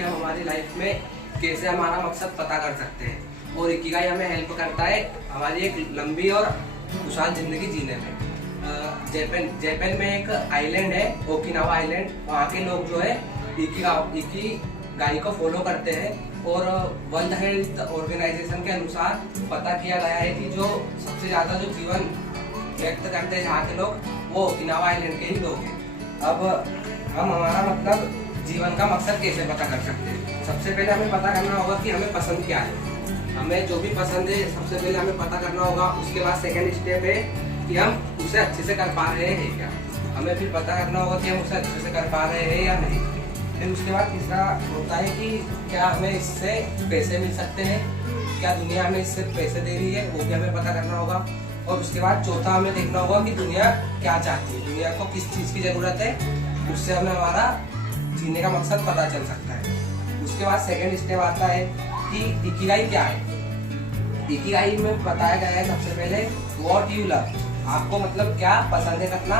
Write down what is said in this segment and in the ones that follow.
कि हम हमारी लाइफ में कैसे हमारा मकसद पता कर सकते हैं। और इकिगाई हमें हेल्प करता है हमारी एक लंबी और खुशहाल जिंदगी जीने में। जापान में एक आइलैंड है, ओकिनावा आइलैंड। वहाँ के लोग जो है इकिगाई को फॉलो करते हैं। और वर्ल्ड हेल्थ ऑर्गेनाइजेशन के अनुसार पता किया गया है कि जो सबसे ज़्यादा जो जीवन व्यक्त करते हैं यहाँ के लोग, वो ओकिनावा आइलैंड के ही लोग हैं। अब हम हमारा मतलब जीवन का मकसद कैसे पता कर सकते हैं? सबसे पहले हमें पता करना होगा कि हमें पसंद क्या है। हमें जो भी पसंद है सबसे पहले हमें पता करना होगा। उसके बाद सेकंड स्टेप है कि हम उसे अच्छे से कर पा रहे हैं क्या। हमें फिर पता करना होगा कि हम उसे अच्छे से कर पा रहे हैं या नहीं। फिर उसके बाद तीसरा होता है कि क्या हमें इससे पैसे मिल सकते हैं, क्या दुनिया हमें इससे पैसे दे रही है, वो भी हमें पता करना होगा। और उसके बाद चौथा हमें देखना होगा कि दुनिया क्या चाहती है, दुनिया को किस चीज़ की ज़रूरत है। उससे हमें हमारा जीने का मकसद पता चल सकता है। उसके बाद सेकंड स्टेप आता है कि इकिगाई क्या है। इकिगाई में बताया गया है सबसे पहले व्हाट यू लव, आपको मतलब क्या पसंद है करना।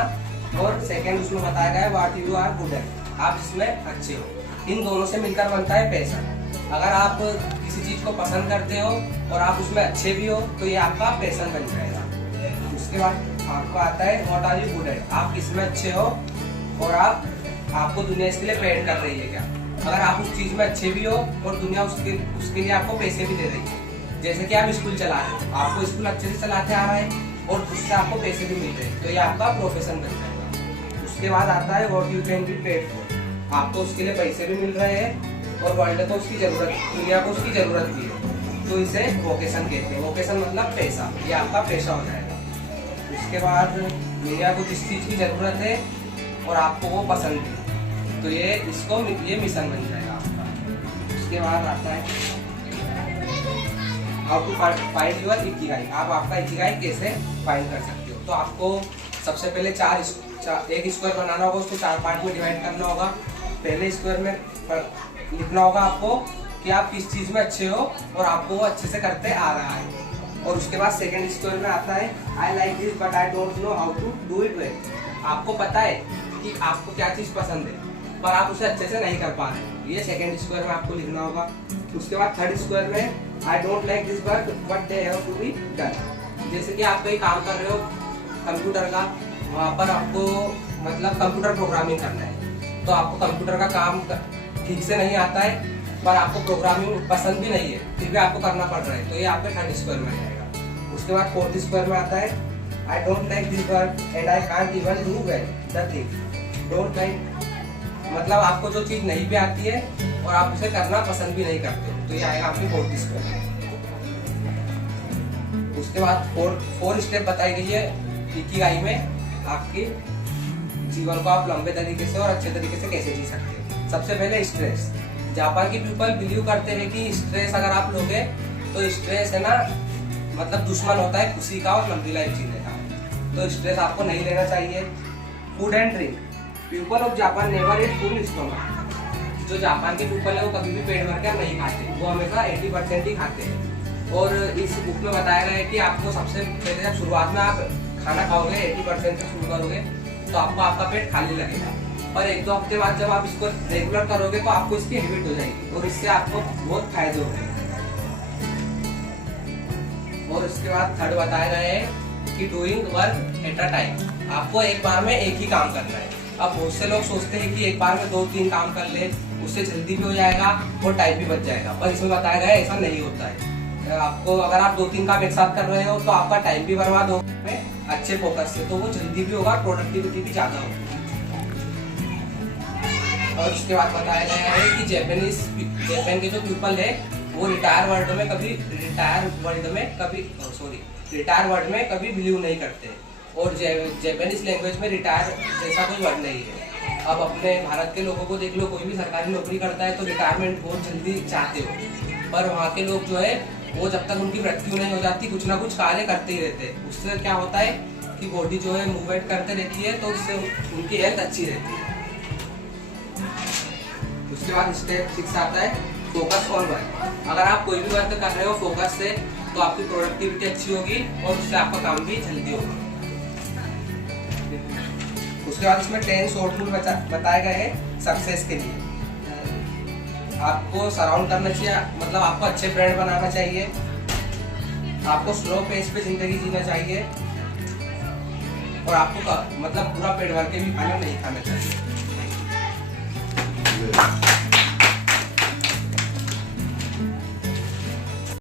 और सेकंड उसमें बताया गया है what you are good at, आप इसमें अच्छे हो। इन दोनों से मिलकर बनता है पैशन। अगर आप किसी चीज़ को पसंद करते हो और आप उसमें अच्छे भी हो तो ये आपका पैशन बन जाएगा। उसके बाद आपको आता है what are you good at, आप किसमें अच्छे हो और आपको दुनिया इसके लिए पेड कर रही है क्या। अगर आप उस चीज़ में अच्छे भी हो और दुनिया उसके लिए आपको पैसे भी दे रही है। जैसे कि आप स्कूल चला रहे हो, आपको स्कूल अच्छे से चलाते आ रहा है और उससे आपको पैसे भी मिल रहे हैं, तो ये आपका प्रोफेशन बन जाएगा। उसके बाद आता है what you can be paid for, आपको उसके लिए पैसे भी मिल रहे हैं और वर्ल्ड को उसकी ज़रूरत, दुनिया को उसकी ज़रूरत भी है, तो इसे वोकेशन कहते हैं। वोकेशन मतलब पैसा, ये आपका पेशा हो जाएगा। उसके बाद दुनिया को जिस चीज़ की ज़रूरत है और आपको वो पसंद है, तो ये मिशन बन जाएगा आपका। उसके बाद आता है how to find your ikigai, आप आपका इकिगाई कैसे फाइंड कर सकते हो। तो आपको सबसे पहले एक स्क्वायर बनाना होगा, उसको 4 पार्ट में डिवाइड करना होगा। पहले स्क्वायर में लिखना होगा आपको कि आप किस चीज़ में अच्छे हो और आपको वो अच्छे से करते आ रहा है। और उसके बाद सेकंड स्क्वायर में आता है I like this but I don't know how to do it well, आपको पता है कि आपको क्या चीज़ पसंद है पर आप उसे अच्छे से नहीं कर पा रहे, ये सेकंड स्क्वायर में आपको लिखना होगा। उसके बाद थर्ड स्क्वायर में I don't like this work but they have to be done, जैसे कि आप कोई काम कर रहे हो कंप्यूटर का, वहाँ पर आपको मतलब कंप्यूटर प्रोग्रामिंग करना है, तो आपको कंप्यूटर का काम ठीक से नहीं आता है पर आपको प्रोग्रामिंग पसंद भी नहीं है, फिर भी आपको करना पड़ रहा है, तो ये आपके थर्ड स्क्वायर में आ जाएगा। उसके बाद फोर्थ स्क्वायर में आता है आई don't like this work and I can't even do well the thing don't like, मतलब आपको जो चीज़ नहीं भी आती है और आप उसे करना पसंद भी नहीं करते, तो ये आएगा आपके फोर्थ स्क्वायर में। उसके बाद फोर स्टेप बताई गई है इकिगाई में, आपके जीवन को आप लंबे तरीके से और अच्छे तरीके से कैसे जी सकते हैं। सबसे पहले स्ट्रेस, जापान के पीपल बिलीव करते हैं कि स्ट्रेस अगर आप लोगे तो स्ट्रेस है ना मतलब दुश्मन होता है खुशी का और लंबी लाइफ जीने का, तो स्ट्रेस आपको नहीं लेना चाहिए। Food and drink, people of Japan never eat full stomach, जो जापान के पीपल है वो कभी भी पेट भर कर नहीं खाते, वो हमेशा 80% ही खाते हैं। और इस बुक में बताया गया है कि आपको सबसे पहले जब शुरुआत में आप खाना खाओगे 80% से शुरू करोगे तो आपको आपका पेट खाली लगेगा, और 1-2 हफ्ते बाद जब आप इसको रेगुलर करोगे तो आपको इसकी हैबिट हो जाएगी और इससे आपको बहुत फायदे होंगे। और उसके बाद थर्ड बताया गया है कि doing work at a time, आपको एक बार में एक ही काम करना है। अब बहुत से लोग सोचते हैं कि एक बार में 2-3 काम कर ले, उससे जल्दी भी हो जाएगा और टाइम भी बच जाएगा, पर इसमें बताया गया है ऐसा नहीं होता है। आपको अगर आप 2-3 काम एक साथ कर रहे हो तो आपका टाइम भी बर्बाद होगा अच्छे फोकस से, तो वो जल्दी भी होगा, प्रोडक्टिविटी भी ज़्यादा होगी। और उसके बाद बताया गया है कि जापान के जो पीपल है वो रिटायर वर्ड में कभी बिलीव नहीं करते, और जापानीज लैंग्वेज में रिटायर जैसा कोई वर्ड नहीं है। अब अपने भारत के लोगों को देख लो, कोई भी सरकारी नौकरी करता है तो रिटायरमेंट बहुत जल्दी चाहते हो, पर वहाँ के लोग जो है वो जब तक उनकी मृत्यु नहीं हो जाती कुछ ना कुछ कार्य करते ही रहते हैं। उससे क्या होता है कि बॉडी जो है मूवमेंट करते रहती है, तो उससे उनकी हेल्थ अच्छी रहती है। उसके बाद स्टेप 6 आता है फोकस ऑन वर्क, अगर आप कोई भी वर्क कर रहे हो फोकस से तो आपकी प्रोडक्टिविटी अच्छी होगी और उससे आपका काम भी जल्दी होगा। उसके बाद इसमें 10 शॉर्ट रूल बताए गए हैं सक्सेस के लिए। आपको सराउंड करना चाहिए, मतलब आपको अच्छे फ्रेंड बनाना चाहिए, आपको स्लो पेस पे जिंदगी जीना चाहिए और आपको मतलब पूरा पेट भर के भी खाना नहीं खाना चाहिए।